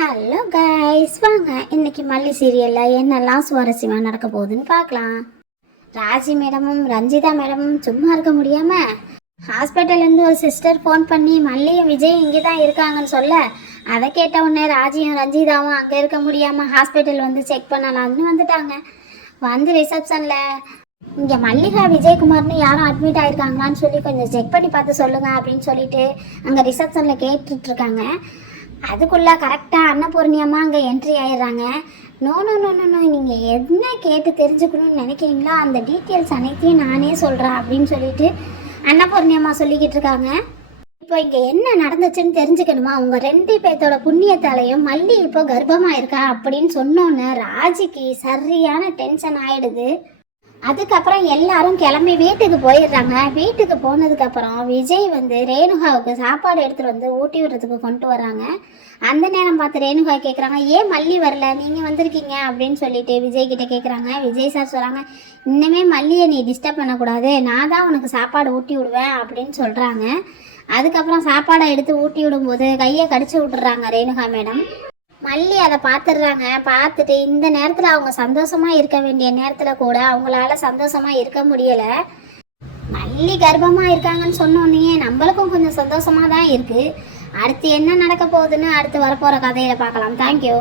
Hello guys, வாங்க இன்னைக்கு மல்லி சீரியலில் என்னெல்லாம் சுவாரஸ்யமாக நடக்க போகுதுன்னு பார்க்கலாம். ராஜி மேடமும் ரஞ்சிதா மேடமும் சும்மா இருக்க முடியாமல் ஹாஸ்பிட்டல்லேருந்து ஒரு சிஸ்டர் ஃபோன் பண்ணி மல்லியும் விஜய் இங்கே தான் இருக்காங்கன்னு சொல்ல, அதை கேட்ட உடனே ராஜியும் ரஞ்சிதாவும் அங்கே இருக்க முடியாமல் ஹாஸ்பிட்டல் வந்து செக் பண்ணலாம்னு வந்துட்டாங்க. வந்து ரிசப்ஷனில் இங்கே மல்லிகா விஜயகுமார்னு யாரும் அட்மிட் ஆகிருக்காங்களான்னு சொல்லி கொஞ்சம் செக் பண்ணி பார்த்து சொல்லுங்கள் அப்படின்னு சொல்லிட்டு அங்கே ரிசப்ஷனில் கேட்டுட்ருக்காங்க. அதுக்குள்ளே கரெக்டாக அன்னபூர்ணியம்மா அங்கே என்ட்ரி ஆயிடுறாங்க. No no no no no நீங்கள் என்ன கேட்டு தெரிஞ்சுக்கணும்னு நினைக்கிறீங்களோ அந்த டீட்டெயில்ஸ் அனைத்தையும் நானே சொல்கிறேன் அப்படின்னு சொல்லிட்டு அன்னபூர்ணியம்மா சொல்லிக்கிட்டு இருக்காங்க. இப்போ இங்கே என்ன நடந்துச்சுன்னு தெரிஞ்சுக்கணுமா? உங்கள் 2 பேர்த்தோட புண்ணியத்தாலையும் மல்லி இப்போ கர்ப்பமாக இருக்கா அப்படின்னு சொன்னோன்னு ராஜிக்கு சரியான டென்ஷன் ஆகிடுது. அதுக்கப்புறம் எல்லாரும் கிளம்பி வீட்டுக்கு போயிடுறாங்க. வீட்டுக்கு போனதுக்கப்புறம் விஜய் வந்து ரேணுகாவுக்கு சாப்பாடு எடுத்துகிட்டு வந்து ஊட்டி விடுறதுக்கு கொண்டு வராங்க. அந்த நேரம் பார்த்து ரேணுகா கேட்குறாங்க, ஏன் மல்லி வரல, நீங்கள் வந்திருக்கீங்க அப்படின்னு சொல்லிட்டு விஜய் கிட்டே கேட்குறாங்க. விஜய் சார் சொல்கிறாங்க, இன்னுமே மல்லியை நீ டிஸ்டர்ப் பண்ணக்கூடாது, நான் தான் உனக்கு சாப்பாடு ஊட்டி விடுவேன் அப்படின்னு சொல்கிறாங்க. அதுக்கப்புறம் சாப்பாடை எடுத்து ஊட்டி விடும்போது கையை கடிச்சு விட்டுறாங்க ரேணுகா மேடம். மல்லி அதை பார்த்துடுறாங்க. பார்த்துட்டு இந்த நேரத்தில் அவங்க சந்தோஷமாக இருக்க வேண்டிய நேரத்தில் கூட அவங்களால சந்தோஷமாக இருக்க முடியலை. மல்லி கர்ப்பமாக இருக்காங்கன்னு சொன்னோன்னே நம்மளுக்கும் கொஞ்சம் சந்தோஷமாக தான் இருக்குது. அடுத்து என்ன நடக்க போகுதுன்னு அடுத்து வரப்போகிற கதையில் பார்க்கலாம். தேங்க்யூ.